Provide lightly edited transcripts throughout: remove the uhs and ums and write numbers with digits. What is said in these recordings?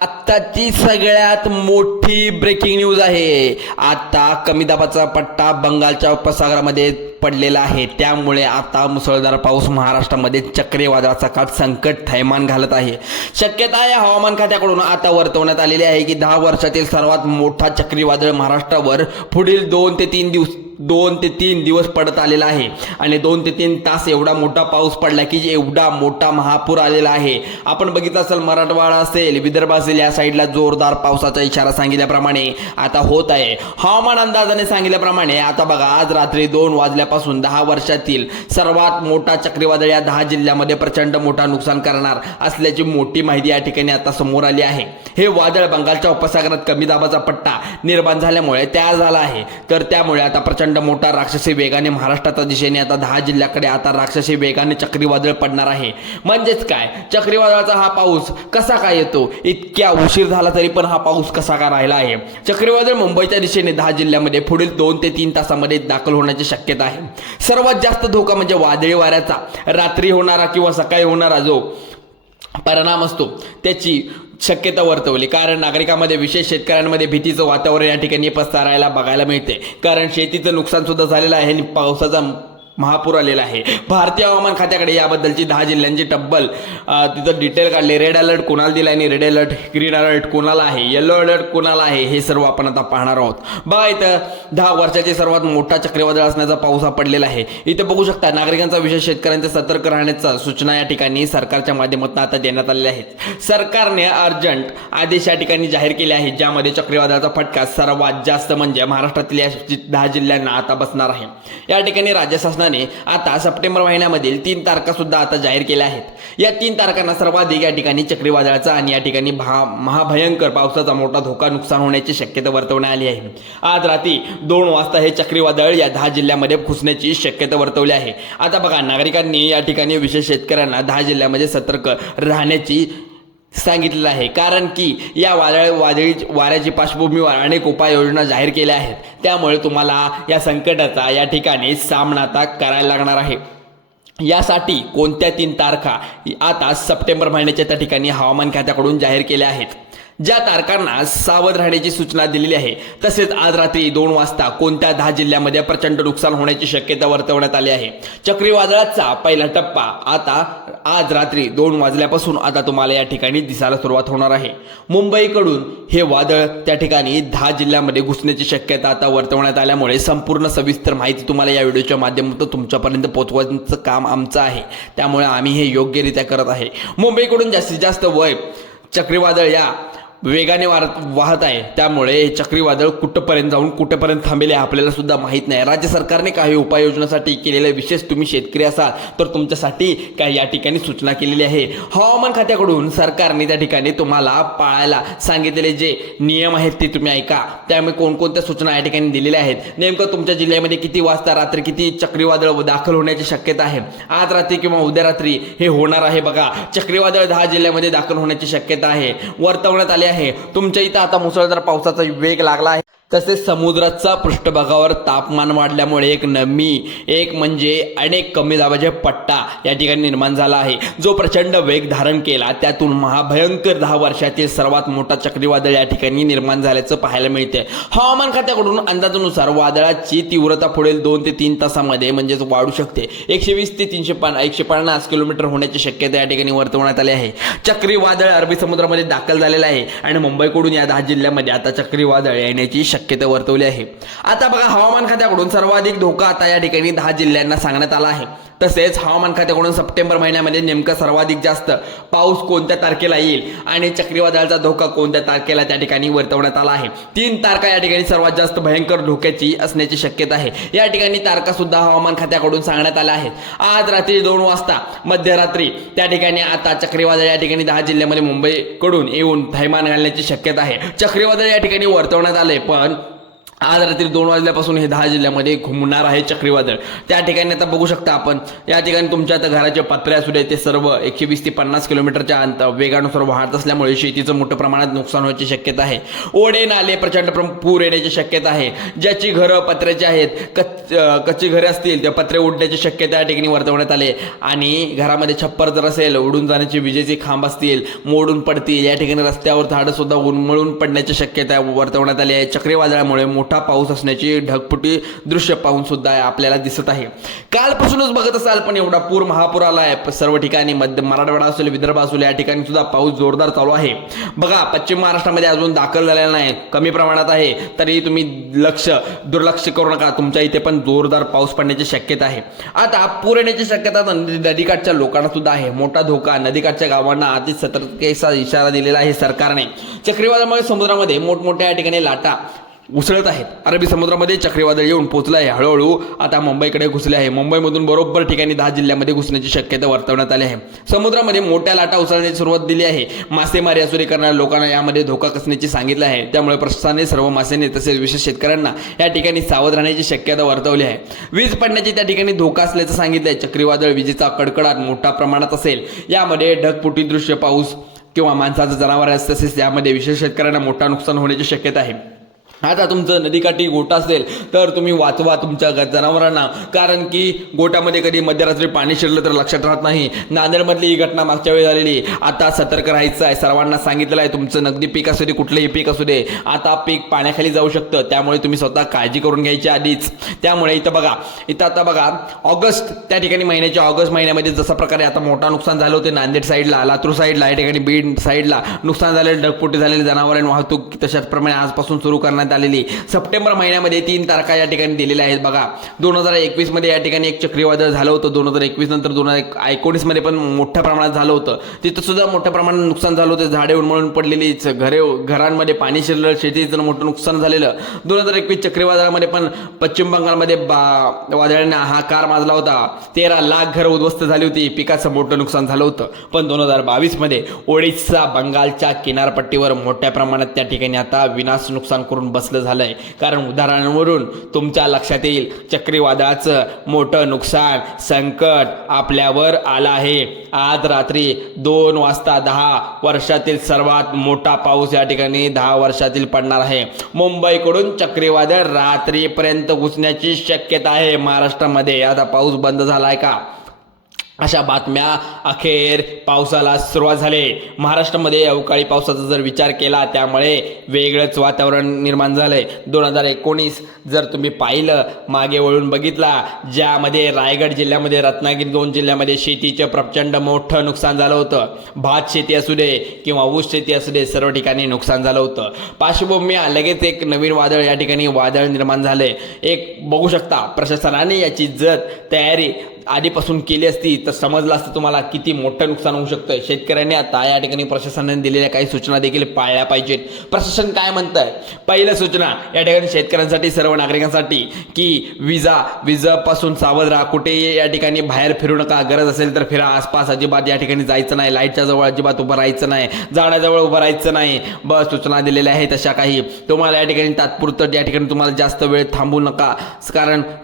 आत्ताची सगळ्यात मोठी ब्रेकिंग न्यूज आहे। आता कमी दाबाचा पट्टा बंगालच्या उपसागरामध्ये पडलेला आहे, त्यामुळे आता मुसळधार पाऊस महाराष्ट्रामध्ये चक्रीवादळाचा काळ संकट थैमान घालत आहे। शक्यता आहे हवामान खात्याकडून आता वर्तवण्यात आलेली आहे की 10 वर्षातील सर्वात मोठा चक्रीवादळ महाराष्ट्रावर पुढील 2 ते 3 दिवस पडत आलेला आहे आणि 2 ते 3 तास एवढा मोठा पाऊस पडला की एवढा मोठा महापूर आलेला आहे। आपण बघितलं असेल, मराठवाडा असेल, विदर्भ असेल, या साईडला जोरदार पावसाचा इशारा सांगितल्याप्रमाणे आता होत आहे। हवामान अंदाजाने सांगितल्याप्रमाणे आता बघा, आज रात्री 2 वाजल्यापासून 10 वर्षातील सर्वात मोठा चक्रीवादळ या 10 जिल्ह्यामध्ये प्रचंड मोठा नुकसान करणार असल्याची मोठी माहिती या ठिकाणी आता समोर आली आहे। हे वादळ बंगालच्या उपसागरात कमी दाबाचा पट्टा निर्माण झाल्यामुळे तयार झाला आहे, तर त्यामुळे आता प्रचंड मोठा राक्षसी वेगाने महाराष्ट्राच्या दिशेने आता 10 जिल्ह्याकडे आता राक्षसी वेगाने चक्रीवादळ पडणार आहे। म्हणजेच काय, चक्रीवादळाचा हा पाऊस कसा काय येतो, इतक्या उशीर झाला तरी पण हा पाऊस कसा काय राहिला आहे। चक्रीवादळ मुंबईच्या दिशेने 10 जिल्ह्यामध्ये पुढील 2 ते 3 तासामध्ये दाखल होण्याची शक्यता आहे। सर्वात जास्त धोका म्हणजे वादळी वाऱ्याचा, रात्री होणारा किंवा सकाळी होणारा जो परिणाम असतो त्याची शक्यता वर्तवली, कारण नागरिकांमध्ये विशेष शेतकऱ्यांमध्ये भीतीचं वातावरण या ठिकाणी पसरायला बघायला मिळते, कारण शेतीचं नुकसान सुद्धा झालेलं आहे आणि पावसाचा महापूर आलेला आहे। भारतीय हवामान खात्याकडे याबद्दलची 10 जिल्ह्यांची तब्बल तिथं डिटेल काढले। रेड अलर्ट कोणाला दिला आणि रेड अलर्ट, ग्रीन अलर्ट कोणाला आहे, येलो अलर्ट कोणाला आहे, हे सर्व आपण आता पाहणार आहोत। बघा, इथं 10 वर्षाचे सर्वात मोठा चक्रीवादळ असण्याचा पाऊस हा पडलेला आहे। इथं बघू शकता, नागरिकांचा विशेष शेतकऱ्यांचा सतर्क राहण्याचा सूचना या ठिकाणी सरकारच्या माध्यमातून आता देण्यात आलेल्या आहेत। सरकारने अर्जंट आदेश या ठिकाणी जाहीर केले आहेत, ज्यामध्ये चक्रीवादळाचा फटका सर्वात जास्त म्हणजे महाराष्ट्रातील या 10 जिल्ह्यांना आता बसणार आहे। या ठिकाणी राज्य शासनाने आता सप्टेंबर महिन्यामधील 3 तारखा सुद्धा आता जाहीर केल्या आहेत। या 3 तारखांना सर्वाधिक या ठिकाणी चक्रीवादळाचा आणि या ठिकाणी महाभयंकर पावसाचा मोठा धोका, नुकसान होण्याची शक्यता वर्तवण्यात आली आहे। आज रात्री 2 वाजता हे चक्रीवादळ या 10 जिल्ह्यामध्ये घुसण्याची शक्यता वर्तवली आहे। आता बघा, नागरिकांनी या ठिकाणी विशेष शेतकऱ्यांना 10 जिल्ह्यामध्ये सतर्क राहण्याची सांगितलेलं आहे, कारण की या वादळी वाऱ्याची पार्श्वभूमीवर अनेक उपाययोजना जाहीर केल्या आहेत, त्यामुळे तुम्हाला या संकटाचा या ठिकाणी सामना आता करायला लागणार आहे। यासाठी कोणत्या 3 तारखा आता सप्टेंबर महिन्याच्या त्या ठिकाणी हवामान खात्याकडून जाहीर केल्या आहेत, ज्या तारखांना सावध राहण्याची सूचना दिलेली आहे। तसेच आज रात्री 2 वाजता कोणत्या 10 जिल्ह्यामध्ये प्रचंड नुकसान होण्याची शक्यता वर्तवण्यात आली आहे। चक्रीवादळाचा पहिला टप्पा आता आज रात्री 2 वाजल्यापासून आता तुम्हाला या ठिकाणी दिसायला सुरुवात होणार आहे। मुंबईकडून हे वादळ त्या ठिकाणी 10 जिल्ह्यामध्ये घुसण्याची शक्यता आता वर्तवण्यात आल्यामुळे संपूर्ण सविस्तर माहिती तुम्हाला या व्हिडिओच्या माध्यमातून तुमच्यापर्यंत पोहोचवण्याचं काम आमचं आहे, त्यामुळे आम्ही हे योग्यरित्या करत आहे। मुंबईकडून जास्तीत जास्त चक्रीवादळ या वेगाने वाहत आहे, त्यामुळे हे चक्रीवादळ कुठपर्यंत जाऊन कुठपर्यंत थांबेल आपल्याला सुद्धा माहीत नाही। राज्य सरकारने काही उपाययोजनासाठी केलेल्या, विशेष तुम्ही शेतकरी असाल तर तुमच्यासाठी काही या ठिकाणी सूचना केलेली आहे। हवामान खात्याकडून सरकारने त्या ठिकाणी तुम्हाला पाळायला सांगितलेले जे नियम आहेत ते तुम्ही ऐका, त्यामुळे कोणकोणत्या सूचना या ठिकाणी दिलेल्या आहेत, नेमकं तुमच्या जिल्ह्यामध्ये किती वाजता रात्री किती चक्रीवादळ दाखल होण्याची शक्यता आहे, आज रात्री किंवा उद्या रात्री हे होणार आहे। बघा, चक्रीवादळ 10 जिल्ह्यामध्ये दाखल होण्याची शक्यता आहे, वर्तवण्यात आली आहे। तुमच्या इथं आता मुसळधार पावसाचा वेग लागला आहे, तसेच समुद्राचा पृष्ठभागावर तापमान वाढल्यामुळे एक म्हणजे अनेक कमी दाबाचे पट्टा या ठिकाणी निर्माण झाला आहे, जो प्रचंड वेग धारण केला, त्यातून महाभयंकर 10 वर्षातील सर्वात मोठा चक्रीवादळ या ठिकाणी निर्माण झाल्याचं पाहायला मिळते। हवामान खात्याकडून अंदाजानुसार वादळाची तीव्रता पुढील 2 ते 3 तासामध्ये म्हणजेच वाढू शकते, 120 ते 150 किलोमीटर होण्याची शक्यता या ठिकाणी वर्तवण्यात आली आहे। चक्रीवादळ अरबी समुद्रामध्ये दाखल झालेलं आहे आणि मुंबईकडून या 10 जिल्ह्यामध्ये आता चक्रीवादळ येण्याची शक्यता वर्तवली आहे। आता बघा, हवामान खात्याकडून सर्वाधिक धोका आता या ठिकाणी 10 जिल्ह्यांना सांगण्यात आला आहे। तसेच हवामान खात्याकडून सप्टेंबर महिन्यामध्ये नेमका सर्वाधिक जास्त पाऊस कोणत्या तारखेला येईल आणि चक्रीवादळाचा धोका कोणत्या तारखेला त्या ठिकाणी वर्तवण्यात आला आहे। 3 तारखा या ठिकाणी सर्वात जास्त भयंकर धोक्याची असण्याची शक्यता आहे। या ठिकाणी तारखा सुद्धा हवामान खात्याकडून सांगण्यात आल्या आहेत। आज रात्री 2 वाजता मध्यरात्री त्या ठिकाणी आता चक्रीवादळ या ठिकाणी 10 जिल्ह्यामध्ये मुंबईकडून येऊन थैमान घालण्याची शक्यता आहे। चक्रीवादळ या ठिकाणी वर्तवण्यात आले, पण आज रात्री 2 वाजल्यापासून हे 10 जिल्ह्यामध्ये घुमणार आहे चक्रीवादळ. त्या ठिकाणी आता बघू शकता आपण, या ठिकाणी तुमच्या आता घराचे पत्रे असू दे ते सर्व 120 ते 50 किलोमीटरच्या वेगानुसार वाहत असल्यामुळे शेतीचं मोठ्या प्रमाणात नुकसान होण्याची शक्यता आहे. ओढे नाले प्रचंड पूर येण्याची शक्यता आहे. ज्याची घरं पत्र्याची आहेत, कच्ची घरे असतील त्या पत्रे उडण्याची शक्यता या ठिकाणी वर्तवण्यात आली. आणि घरामध्ये छप्पर जर असेल, उडून जाण्याचे विजेचे खांब असतील, मोडून पडतील. या ठिकाणी रस्त्यावर झाडं सुद्धा उन्मळून पडण्याची शक्यता वर्तवण्यात आली आहे. चक्रीवादळामुळे मोठा पाऊस असण्याची ढगफुटी दृश्य पाहून सुद्धा आपल्याला दिसत आहे. कालपासूनच बघत असाल पण एवढा महापूर आला आहे सर्व ठिकाणी. मध्य मराठवाडा असेल, विदर्भ असेल, या ठिकाणी सुद्धा पाऊस जोरदार चालू आहे. बघा, पश्चिम महाराष्ट्रामध्ये अजून दाखल झालेला नाही, कमी प्रमाणात आहे, तरी तुम्ही दुर्लक्ष करू नका. तुमच्या इथे पण जोरदार पाऊस पडण्याची शक्यता आहे. आता पूर येण्याची शक्यता नदीकाठच्या लोकांना सुद्धा आहे. मोठा धोका, नदीकाठच्या गावांना अति सतर्कतेचा इशारा दिलेला आहे सरकारने. चक्रीवादळामुळे समुद्रामध्ये मोठमोठ्या या ठिकाणी लाटा उसळत आहेत. अरबी समुद्रामध्ये चक्रीवादळ येऊन पोहोचलं आहे. हळूहळू आता मुंबईकडे घुसले आहे. मुंबईमधून बरोबर ठिकाणी 10 जिल्ह्यामध्ये घुसण्याची शक्यता वर्तवण्यात आली आहे. समुद्रामध्ये मोठ्या लाटा उसळण्याची सुरुवात दिली आहे. मासेमारी असुरी करणाऱ्या लोकांना यामध्ये धोका कसण्याची सांगितलं आहे. त्यामुळे प्रशासनाने सर्व मासेने तसेच विशेष शेतकऱ्यांना या ठिकाणी सावध राहण्याची शक्यता वर्तवली आहे. वीज पडण्याची त्या ठिकाणी धोका असल्याचं सांगितलंय. चक्रीवादळ विजेचा कडकडाट मोठ्या प्रमाणात असेल. यामध्ये ढगफुटी दृश्य पाऊस किंवा माणसाचं जनावर तसेच यामध्ये विशेष शेतकऱ्यांना मोठा नुकसान होण्याची शक्यता आहे. आता तुमचं नदीकाठी गोठा असेल तर तुम्ही वाचवा तुमच्या जनावरांना, कारण की गोट्यामध्ये कधी मध्यरात्री पाणी शिरलं तर लक्षात राहत नाही. नांदेडमधली ही घटना मागच्या वेळी झालेली. आता सतर्क राहायचं आहे. सर्वांना सांगितलेलं आहे, तुमचं नगदी पीक असू दे, कुठलंही पीक असू दे, आता पीक पाण्याखाली जाऊ शकतं. त्यामुळे तुम्ही स्वतः काळजी करून घ्यायची आधीच. त्यामुळे इथं आता बघा ऑगस्ट, त्या ठिकाणी महिन्याच्या ऑगस्ट महिन्यामध्ये जसा प्रकारे आता मोठा नुकसान झालं होते नांदेड साईडला, लातूर साईडला, या ठिकाणी बीड साईडला नुकसान झालेलं, ढगफुटी झालेली, जनावरांनी वाहतूक तशाच प्रमाणे आजपासून सुरू करण्यात आलेली. सप्टेंबर महिन्यामध्ये 3 तारखा या ठिकाणी दिलेल्या आहेत. बघा, 2021 मध्ये या ठिकाणी एक चक्रीवादळ झालं होतं. 2021 नंतर 2019 मध्ये पण मोठ्या प्रमाणात झालं होतं. तिथं सुद्धा मोठ्या प्रमाणात नुकसान झालं होतं. झाडे उन्मळून पडलेली, घरांमध्ये पाणी शिरलं, शेतीचं मोठं नुकसान झालेलं. 2021 चक्रीवादळामध्ये पण पश्चिम बंगालमध्ये वादळाने हाहाकार माजला होता. 13 लाख घरं उद्ध्वस्त झाली होती. पिकाचं मोठं नुकसान झालं होतं. पण 2022 मध्ये ओडिशा, बंगालच्या किनारपट्टीवर मोठ्या प्रमाणात त्या ठिकाणी आता विनाश नुकसान करून बसलं झालं. कारण उदाहरणावरून तुमच्या लक्षात येईल, चक्रीवादळाचं मोठं नुकसान, संकट आपल्यावर आलं आहे. आज रात्री 2 वाजता 10 वर्षातील सर्वात मोठा पाऊस या ठिकाणी 10 वर्षातील पडणार आहे. मुंबईकडून चक्रीवादळ रात्रीपर्यंत घुसण्याची शक्यता आहे महाराष्ट्रामध्ये. आता पाऊस बंद झालाय का? अशा बातम्या. अखेर पावसाला सुरुवात झाली. महाराष्ट्रामध्ये अवकाळी पावसाचा जर विचार केला, त्यामुळे वेगळंच वातावरण निर्माण झालंय. 2019 जर तुम्ही पाहिलं, मागे वळून बघितला, ज्यामध्ये रायगड जिल्ह्यामध्ये, रत्नागिरी 2 जिल्ह्यामध्ये शेतीचं प्रचंड मोठं नुकसान झालं होतं. भात शेती असू दे किंवा ऊस शेती असू दे, सर्व ठिकाणी नुकसान झालं होतं. पार्श्वभूमी लगेच एक नवीन वादळ या ठिकाणी निर्माण झालंय. एक बघू शकता, प्रशासनाने याची जर तयारी आधीपासून केली असती तर समजलं असतं तुम्हाला किती मोठं नुकसान होऊ शकतं. शेतकऱ्यांनी आता या ठिकाणी प्रशासनाने दिलेल्या काही सूचना देखील पाळल्या पाहिजेत. प्रशासन काय म्हणतंय? पहिल्या सूचना या ठिकाणी शेतकऱ्यांसाठी, सर्व नागरिकांसाठी, की विजापासून सावध राहा. कुठेही या ठिकाणी बाहेर फिरू नका. गरज असेल तर फिरा. आसपास अजिबात या ठिकाणी जायचं नाही. लाईटच्या जवळ अजिबात उभं राहायचं नाही. झाडाजवळ उभं राहायचं नाही. बस सूचना दिलेल्या आहेत तशा काही. तुम्हाला या ठिकाणी तात्पुरतं या ठिकाणी तुम्हाला जास्त वेळ थांबू नका.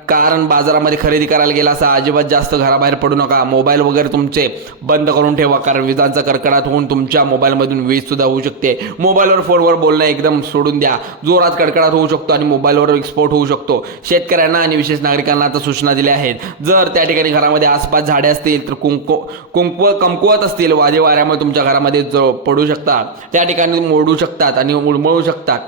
कारण बाजारामध्ये खरेदी करायला गेला असा अजिबात जास्त घराबाहेर पडू नका. मोबाईल वगैरे तुमचे बंद करून ठेवा, कारण विजांचा कडकडाट होऊन तुमच्या मोबाईलमधून वीज सुद्धा होऊ शकते. मोबाईलवर, फोनवर बोलणं एकदम सोडून द्या. जोरात कडकडाट होऊ शकतो आणि मोबाईलवर एक्सपोर्ट होऊ शकतो. शेतकऱ्यांना आणि विशेष नागरिकांना आता सूचना दिल्या आहेत. जर त्या ठिकाणी घरामध्ये आसपास झाडे असतील तर कमकुवत असतील, वादळी वाऱ्यामुळे तुमच्या घरामध्ये पडू शकतात, त्या ठिकाणी मोडू शकतात आणि उडमळू शकतात.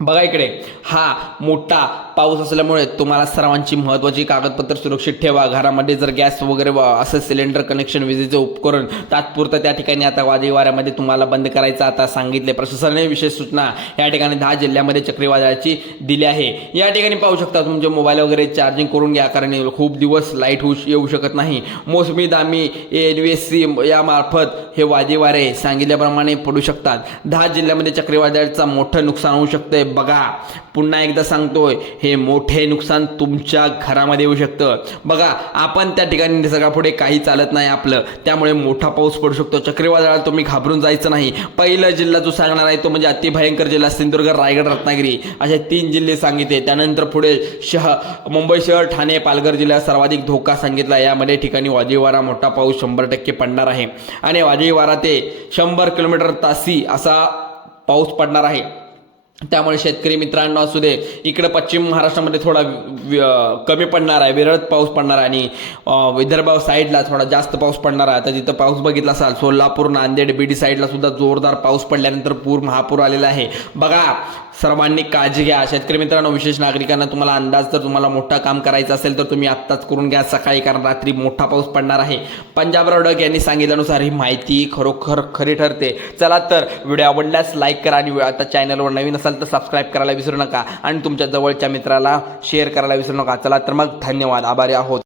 बघा इकडे, हा मोठा पाऊस असल्यामुळे तुम्हाला सर्वांची महत्त्वाची कागदपत्र सुरक्षित ठेवा. घरामध्ये जर गॅस वगैरे असं सिलेंडर कनेक्शन, विजेचे उपकरण तात्पुरतं त्या ठिकाणी आता वादळी वाऱ्यामध्ये तुम्हाला बंद करायचं आता सांगितले. प्रशासनाने विशेष सूचना या ठिकाणी 10 जिल्ह्यामध्ये चक्रीवादळाची दिली आहे. या ठिकाणी पाहू शकता, तुमचे मोबाईल वगैरे चार्जिंग करून घ्या, कारण खूप दिवस लाईट येऊ शकत नाही. मोसमी दामी NVSC यामार्फत हे वादळी वारे सांगितल्याप्रमाणे पडू शकतात. 10 जिल्ह्यामध्ये चक्रीवादळाचं मोठं नुकसान होऊ शकते. बघा पुन्हा एकदा सांगतोय, हे मोठे नुकसान तुमच्या घरामध्ये येऊ शकतं. बघा आपण त्या ठिकाणी निसर्गापुढे काही चालत नाही आपलं, त्यामुळे मोठा पाऊस पडू शकतो. चक्रीवादळाला तुम्ही घाबरून जायचं नाही. पहिला जिल्हा जो सांगणार आहे तो म्हणजे अतिभयंकर जिल्हा सिंधुदुर्ग, रायगड, रत्नागिरी असे 3 जिल्हे सांगितले. त्यानंतर पुढे मुंबई शहर, ठाणे, पालघर जिल्ह्यात सर्वाधिक धोका सांगितला. यामध्ये ठिकाणी वादळी वारा, मोठा पाऊस 100% पडणार आहे आणि वादळी वारा ते 100 किलोमीटर तासी असा पाऊस पडणार आहे. त्यामुळे शेतकरी मित्रांनो असू दे, इकडे पश्चिम महाराष्ट्रामध्ये थोडा कमी पडणार आहे, विरळत पाऊस पडणार आहे आणि विदर्भ साईडला थोडा जास्त पाऊस पडणार आहे. आता जिथं पाऊस बघितला असाल सोलापूर, नांदेड, बीड साईडला सुद्धा जोरदार पाऊस पडल्यानंतर महापूर आलेला आहे. बघा सर्वांनी काळजी घ्या. शेतकरी मित्रांनो, विशेष नागरिकांना तुम्हाला अंदाज जर तुम्हाला मोठा काम करायचं असेल तर तुम्ही आत्ताच करून घ्या सकाळी, कारण रात्री मोठा पाऊस पडणार आहे. पंजाब रौडक यांनी सांगितल्यानुसार ही माहिती खरोखर खरी ठरते. चला तर व्हिडिओ आवडल्यास लाईक करा आणि आता चॅनलवर नवीन असाल तर सबस्क्राईब करायला विसरू नका आणि तुमच्या जवळच्या मित्राला शेअर करायला विसरू नका. चला तर मग धन्यवाद, आभारी आहोत.